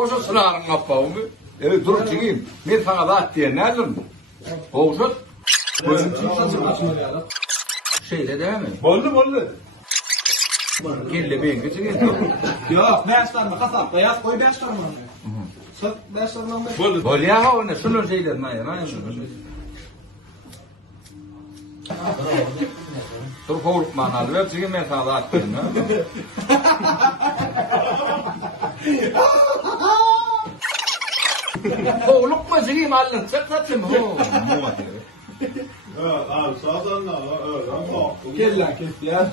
boşa sınarın kapağımı. Evet dur çıkayım. Bir sana da at diye ne diyorsun? Boğuşut. Şeyde değil mi? Bollu. Kelle beyin geçin. Yok, beşlerine kasap. Beyaz koy beşlerine. Sık beşlerine. Bollu. Bol ya o ne? Şunun şeyler ne ya? Dur kovuruk manalı. Ver çıkayım ben sana da at diye. Kovuruk mu çıkayım alın? Çık ho. Evet abi sağdan da Gel lan kes ya.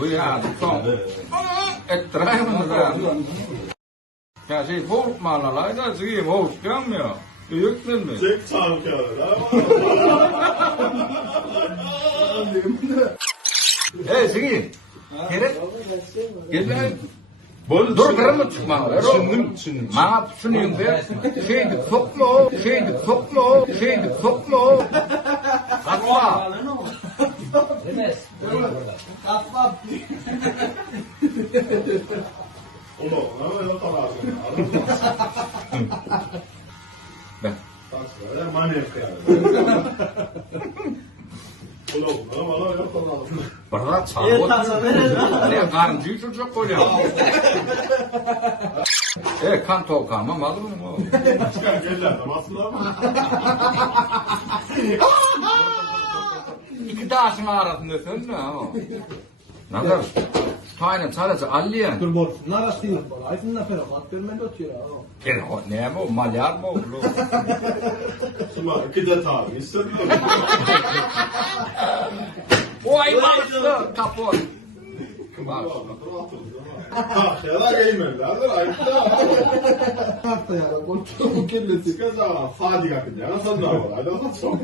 Bu ya son. Ettirayım mı da? Ya şey kovuruk manalı. Da çıkayım kovuruk gelmiyor. Büyük değil mi? çek çarkı. Hey çıkayım. Gerek. Gel lan. Bollu. Dur kırmızı çıkma. Şimdi. Bana sunuyorum be. Şeydi sokma o. Katma. Kasap. Oğlum ne yok alarsın. Ben. Taksana manyak yani. Oğlum ne yok alarsın. Bana çabuk. Ne karıncıyı çocuk koyuyor. Kan tokamam alır mı o? Çıkar gel lan aslında ama. İki taşın arasında sen ne o? Ne kadar? Taynen sadece alliyen. Dur bol. Naraş değil. Aydınla feragat vermedi otuyor. Gel o ne mi o? Malyar mı o? Şimdi iki de tabi hissediyorum. Oy bastı kapot. Bak. Ha ya da gelmediler. Ayıpta. Hatta ya. Kontrol kellesi. Çıkacağım. Fadi kapın ya. Nasıl da var? Hadi o zaman.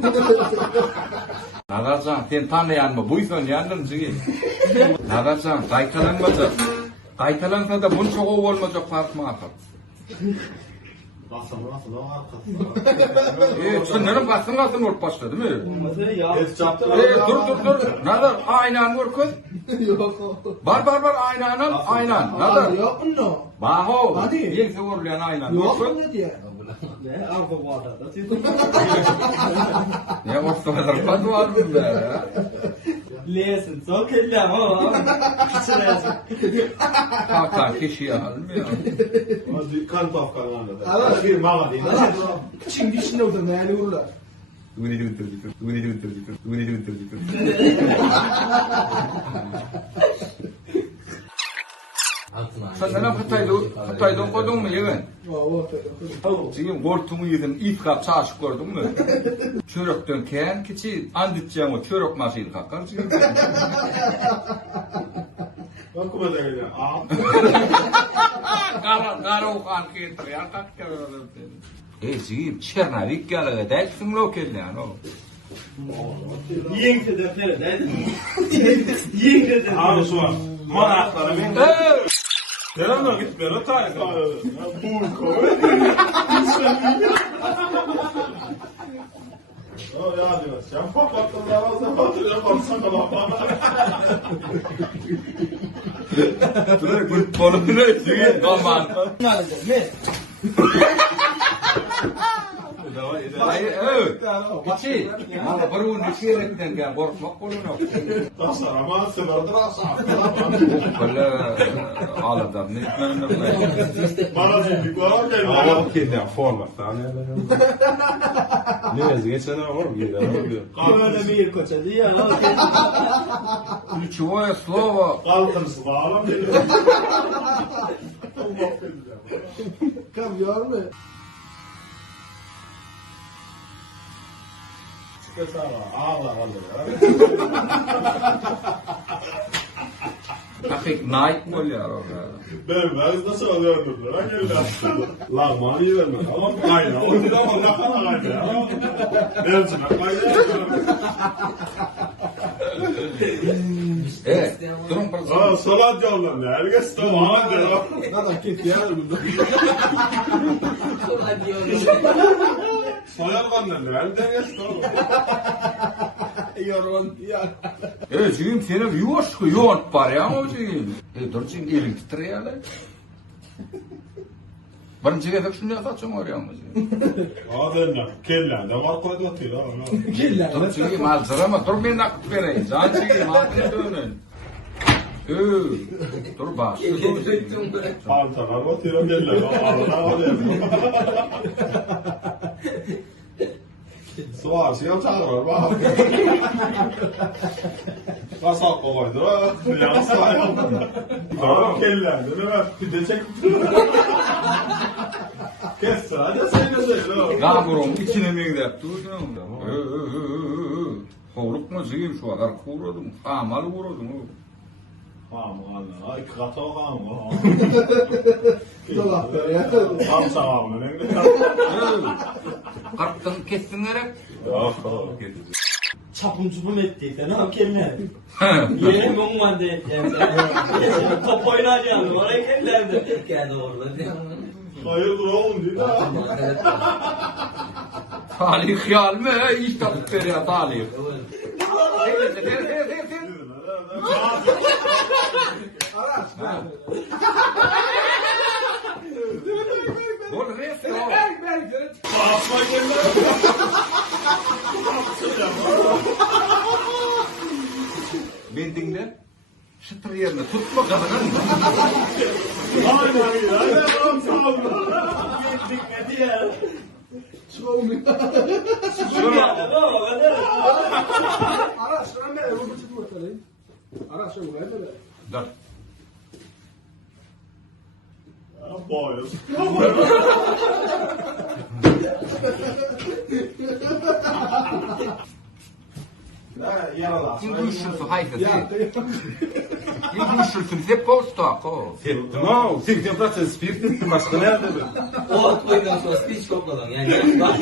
Nadarsan sen tanıyan mı? Buysan yandım sizi. Nadarsan kaytalanmadı. Kaytalansa da bunu çok olmayacak fark mı atar? Nasıl da var? Sınırın kasın olup başladı değil mi? Et çaptı. Dur. Nadar aynen vur kız. Yok. Var aynen. Nadar. Yok mu? Baho. Hadi. Yekse vurulan aynen. Yok Vur mu kız. diye? Ne? Arka bu arada. Ne ortada kadar var mı be? Lesin. Sol kelle ama. Küçüresin. Kalkan kişiyi almıyor. Hadi kan tafkanlarla. Evet. Bir mağara değil. Şimdi içinde oturma yani vururlar. Sen ne Hatay'da okudun mu yeğen? Senin kortumu yedim, ilk kap çarşık gördün mü? Çörükten keğen keçi, anditeceğim o çörük maşıyı kakar. Bakma da öyle. Kara okan kentri, yankak kere. Ziyim, Çernavik gel, dersin lo kelle yani o. Yiyin hedefleri değil. Yiyin hedefleri. Abi şu an. Manaklara ben. Yalan gitmiyor o tane. Bu koy. O ya diyor. Sen patlattın ya. Sen patlattın ya. Dur, konu ne? Ziyim, aman. Ne? Hayır, evet. Keçi, ama baru nesiyerekten gel, korkmak kolunu. Tasar ama sen orada asar. Böyle ağladım, ne etmenim yok. Bana şimdi koyar geldi. Ama kelle forma falan. Ne yazık geçen var mı gider abi? Böyle bir yer koçadı ya. Ключевое слово. Kalkırsın bağlam dedi. Kam yor mu? Çıkasa ağlar ağlar. Hakik naik oluyor orada. Ben nasıl alıyordum lan geldi. Lan mani verme. Ama aynı. O bir ama ne kadar aynı. Ben sana aynı. Evet, durun Aa bakalım. salat yollan. Herkes tamam diyor. Nada git ya. Soyalgan ne? Nereden geçti oğlum? Yorun ya. Evet, şimdi senin yoğurt var ya o şeyin. Dur şimdi elin titriyor lan. Birinci gezek şunday saçın görýärmiz. Adamlar kellende var koydu atıyor. Dur çekeyim, alzırama, dur ben nakit vereyim. Can çekeyim, altına dönün. Dur bak. Pantalar atıyor kellende. Arada var ya. Suar şey çağırır bak. Kasap koydu. Yalnız sayalım. Tamam kellende. Bir de çek. Kes sadece sen de söyle. Gaburum içine mi gidip durdun? Kovuruk mu zeyim şu kadar kuvurdum. Amalı vurdum. Tamam valla. Ay kata var mı? Dolap ver ya. Tam sağlamı. Karttın kestin gerek. Çapın çupun ettiyse ne yapayım Yerim on vardı ettim. Top oynayacağım. Oraya geldim. Geldi orada. Hayırdır oğlum diyor da. Talih hıyal mi? İş tapıp veriyor talih. Dur resim o. Asma geldi. Ben dinle. Çıtır yerine tutma kadar. Aynen tam sağlamı. Dikkati ya. Olmuyor. Ne o kadar? Ara sıra ne? Bu çıkma bakalım. Ara sıra bu ne? Dur. Boyuz. Kim düşürsün haydi. Kim düşürsün hep posta ko. No, 80% spirit başka nerede bu? O atmaydan sonra speech topladım. Yani bak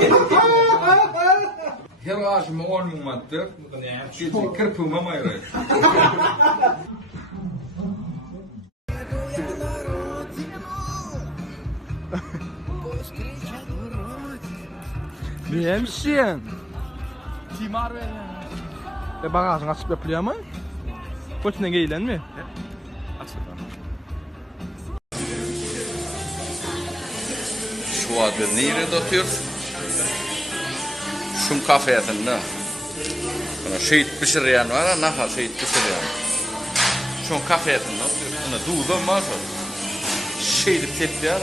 Her ağacıma 10 bin madde. Gece kırpılma mayre. Hemşin. Timar ver. Bagajını açıp yapılıyor ama. Koçuna giyilen mi? Şu adı nerede oturuyorsun? Şun kafesinde. Şehit pişiriyen var ya, naha şehit pişiriyen. Şun kafesinde oturuyorsun. Duğda mı var? Şehit tepki ya.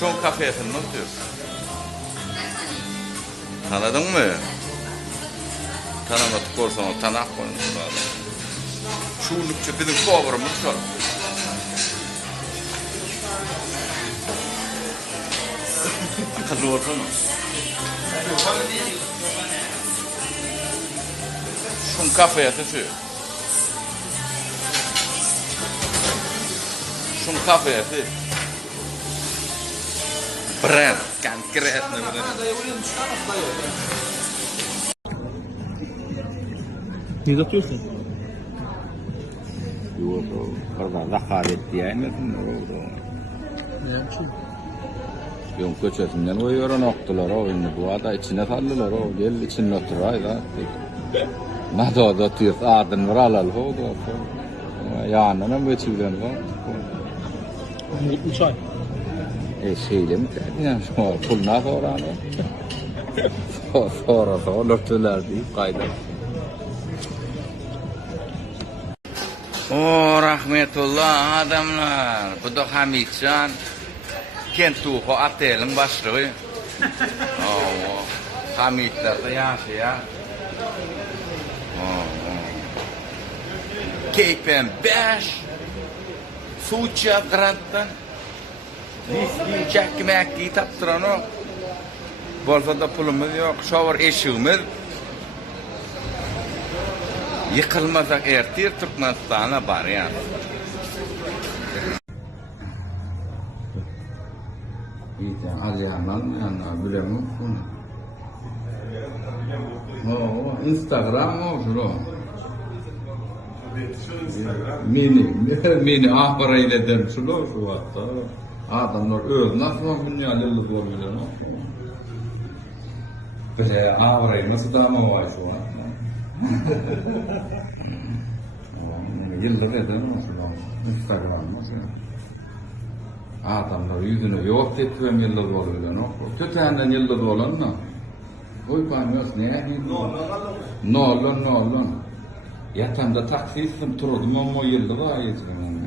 Şun kafesinde oturuyorsun. Tanıdın mı? Tanımadık olsan o tanak koymuş var. Şuurlukça bizim kovrumuz var. Akıllı olsana. Şun kafaya taşı. Şun kafaya taşı. Brand, konkretne brand. Ne uzatıyorsun? Yok, orada hakaret diyemedim orada. Yok köçesinden koyuyor noktalar o indi bu ada içine sallılar o gel içine oturay da. Nada da tüy adın var alal ho da. Yanına mı geçiyorlar bu? Mutlu çay. Şeyle mi yani şu pulna sonra ne? Sonra lörtüler deyip kaydı. O rahmetullah adamlar. Bu da Hamidcan. Kentu o atelin başlığı. Hamidler de yaşayan. Keypen 5. Suça granttan. Viski çekmekki taptıran o. Bolsa da pulumuz yok. Şovar eşiğimiz. Yıkılmasak ertir Türkmenistan'a var yani. İyice Aliyan'dan yani bilemiyorum bunu. O Instagram o şunu. Meni ahbarayla derim şunu şu hatta. Adamlar öl nasıl mı dünyayla oluyor mu? Böyle ahbarayla nasıl dama var şu an? Yıldır eder mi? Instagram'da. Adamlar yüzüne yok ettiğim yıldız oluyor. Tütenden yıldız olan mı? Oy payımız ne? Ne olun? Yatanda taksi istim turudum ama o yıldız var yetim.